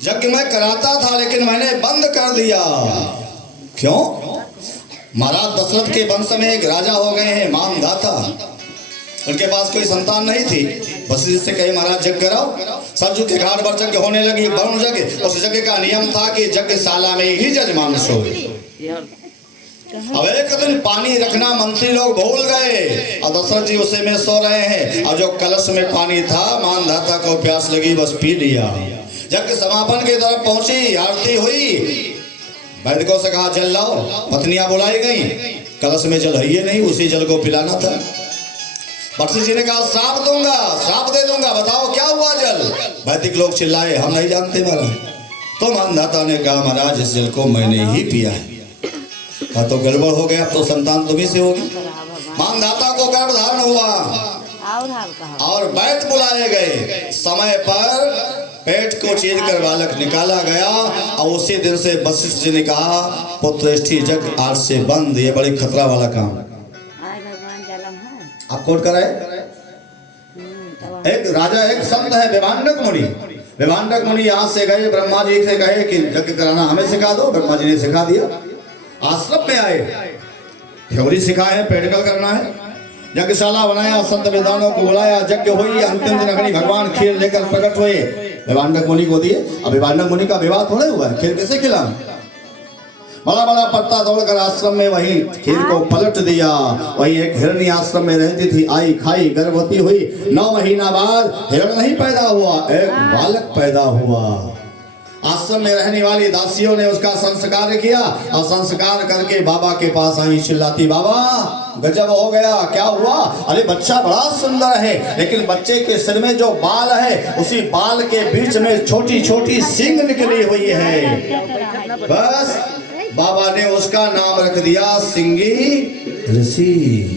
यज्ञ मैं कराता था लेकिन मैंने बंद कर दिया। क्यों? महाराज दशरथ के वंश में एक राजा हो गए हैं मानधाता, उनके पास कोई संतान नहीं थी। वशिष्ठ से कहे महाराज यज्ञ कराओ। सरजू के घाट पर यज्ञ होने लगी, वरुण यज्ञ। उस यज्ञ का नियम था कि यज्ञशाला में ही जजमान सोए। अब एक दिन पानी रखना मंत्री लोग भूल गए और दशरथ जी उसे में सो रहे हैं और जो कलश में पानी था मानधाता को प्यास लगी, बस पी लिया। यज्ञ समापन की तरफ पहुंची, आरती हुई, वैदिकों से कहा जल लाओ। पत्नियां बुलाई गई, कलश में जल है ही नहीं, उसी जल को पिलाना था। वशिष्ठ जी ने कहा श्राप दूंगा, श्राप दे दूंगा, बताओ क्या हुआ जल। वैदिक लोग चिल्लाए हम नहीं जानते महाराज। तो मानधाता ने कहा महाराज इस जल को मैंने ही पिया है। कहा तो गड़बड़ हो गया, अब तो संतान तुम्ही से होगी। मानधाता को गर्भधारण हुआ और बैठ बुलाए गए। समय पर पेट को चीर कर बालक निकाला गया और उसी दिन से वशिष्ठ जी ने कहा पुत्रेष्ठी यज्ञ आज से बंद। ये बड़ी खतरा वाला काम। आप कोट कराए। एक राजा, एक संत है विभांडक मुनि। विभांडक मुनि यहाँ से गए, ब्रह्मा जी से कहे कि यज्ञ कराना हमें सिखा दो। ब्रह्मा जी ने सिखा दिया। आश्रम में आए, थ्योरी सिखाए, प्रैक्टिकल करना है। यज्ञशाला बनाया, संत विद्वानों को बुलाया, यज्ञ हुई। अंतिम दिन अग्नि भगवान खीर लेकर प्रकट हुए, विभांडक मुनि को दिए। अब विभांडक मुनि का विवाह थोड़े हुआ है, खीर कैसे खिलाएं। बड़ा बड़ा पत्ता तोड़कर आश्रम में वही खीर को पलट दिया। वही एक हिरणी आश्रम में रहती थी, आई खाई, गर्भवती हुई। 9 महीना बाद हिरण नहीं पैदा हुआ, एक बालक पैदा हुआ। आश्रम में रहने वाली दासियों ने उसका संस्कार किया और संस्कार करके बाबा के पास आई, चिल्लाती बाबा गजब हो गया। क्या हुआ? अरे बच्चा बड़ा सुंदर है, लेकिन बच्चे के सिर में जो बाल है उसी बाल के बीच में छोटी छोटी सींग निकली हुई है। बस बाबा ने उसका नाम रख दिया सिंगी ऋषि।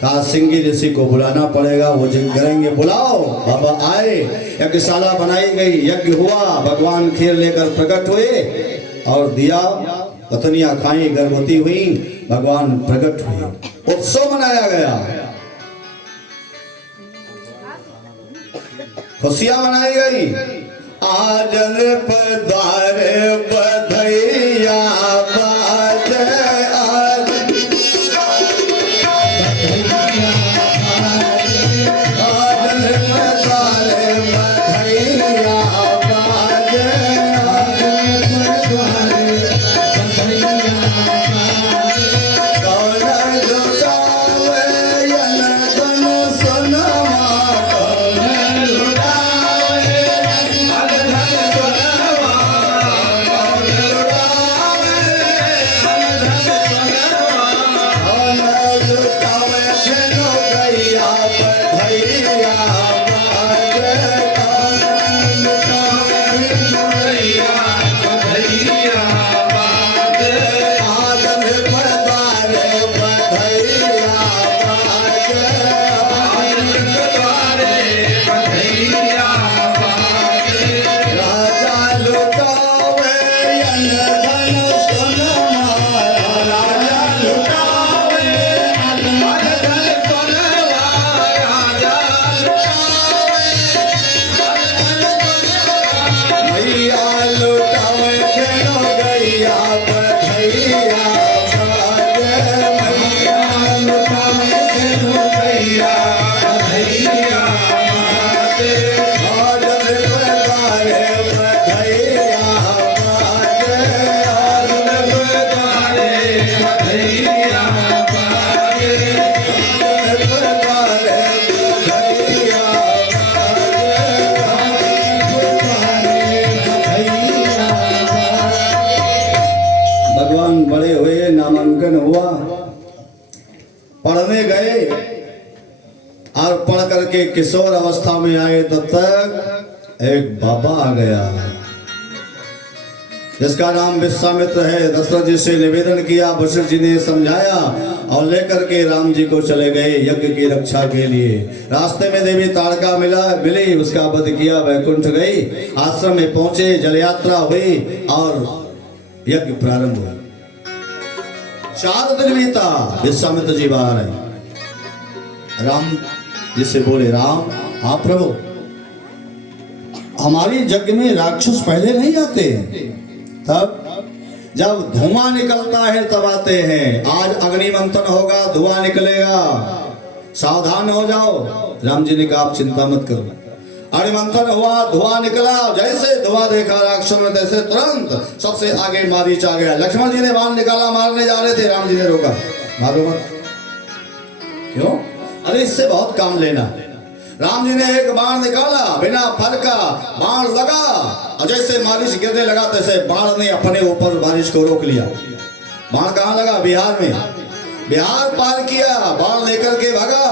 कहा सिंगी ऋषि को बुलाना पड़ेगा, वो जिन करेंगे। बुलाओ। बाबा आए, यज्ञशाला बनाई गई, यज्ञ हुआ, भगवान खीर लेकर प्रकट हुए और दिया। पत्नियां खाई, गर्भवती हुई, भगवान प्रकट हुए। उत्सव मनाया गया, खुशियां मनाई गई। आजन पधार बधैया बाजे, पढ़ने गए और पढ़ करके किशोर अवस्था में आए, तब तक एक बाबा आ गया जिसका नाम विश्वामित्र है। दशरथ जी से निवेदन किया, वशिष्ठ जी ने समझाया और लेकर के राम जी को चले गए यज्ञ की रक्षा के लिए। रास्ते में देवी ताड़का मिली, उसका वध किया, वैकुंठ गई। आश्रम में पहुंचे, जल यात्रा हुई और यज्ञ प्रारंभ हुआ। 4 दिन बीता, विश्वामित्र जी बाहर आए। राम जिसे बोले, राम हाँ प्रभु। हमारी यज्ञ में राक्षस पहले नहीं आते, तब जब धुआं निकलता है तब आते हैं। आज अग्नि मंथन होगा, धुआं निकलेगा, सावधान हो जाओ। राम जी ने कहा आप चिंता मत करो। अग्नि मंथन हुआ, धुआं निकला, जैसे धुआं देखा राक्षस ने तैसे तुरंत सबसे आगे मारीच आ गया। लक्ष्मण जी ने बाण निकाला, मारने जा रहे थे, राम जी ने रोका, मारो मत। क्यों? अरे इससे बहुत काम लेना। राम जी ने एक बाण निकाला, बिना फर का बाण लगा, और जैसे मारिच गिरने लगा तैसे बाण ने अपने ऊपर मारिच को रोक लिया। बाण कहाँ लगा? बिहार में। बिहार पार किया, बाण लेकर के भागा।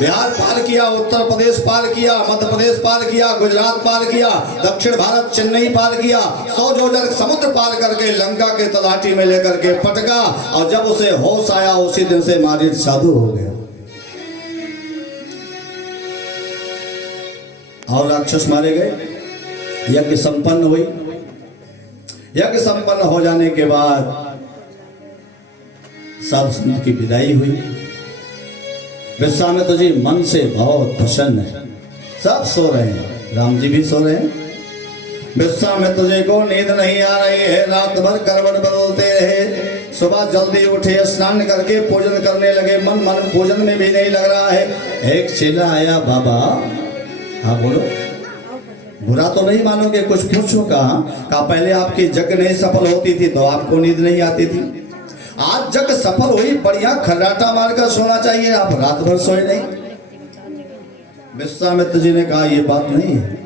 बिहार पार किया, उत्तर प्रदेश पार किया, मध्य प्रदेश पार किया, गुजरात पार किया, दक्षिण भारत चेन्नई पार किया, 100 जोजन समुद्र पार करके लंका के तलाटी में लेकर के पटका। और जब उसे होश आया उसी दिन से मारिच साधु हो गया और राक्षस मारे गए। यज्ञ संपन्न हुई। यज्ञ संपन्न हो जाने के बाद सब संत की विदाई हुई। विश्वामित्र जी मन से बहुत प्रसन्न है। सब सो रहे हैं, राम जी भी सो रहे हैं। विश्वामित्र जी को नींद नहीं आ रही है, रात भर करवट बदलते रहे। सुबह जल्दी उठे, स्नान करके पूजन करने लगे। मन पूजन में भी नहीं लग रहा है। एक चेला आया, बाबा हाँ बोलो, बुरा तो नहीं मानोगे, कुछ पूछो। कहा पहले आपकी यज्ञ नहीं सफल होती थी तो आपको नींद नहीं आती थी, आज यज्ञ सफल हुई, बढ़िया खर्राटा मारकर सोना चाहिए, आप रात भर सोए नहीं। विश्वामित्र जी ने कहा ये बात नहीं है,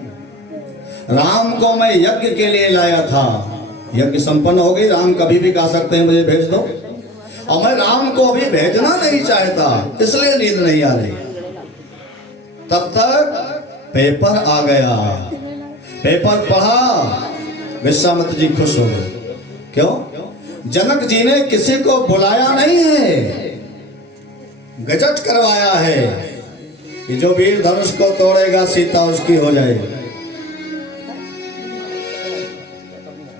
राम को मैं यज्ञ के लिए लाया था, यज्ञ संपन्न हो गई, राम कभी भी कहा सकते हैं मुझे भेज दो, और मैं राम को अभी भेजना नहीं चाहता, इसलिए नींद नहीं आ रही। तब तक पेपर आ गया, पेपर पढ़ा, विश्वामित्र जी खुश हो गए। क्यों? जनक जी ने किसी को बुलाया नहीं है, गजट करवाया है कि जो वीर धनुष को तोड़ेगा सीता उसकी हो जाएगी।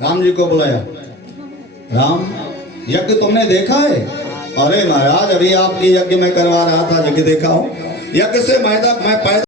राम जी को बुलाया, राम यज्ञ तुमने देखा है? अरे महाराज अभी आपकी यज्ञ में करवा रहा था, यज्ञ देखा हूं, यज्ञ से मैं पैदा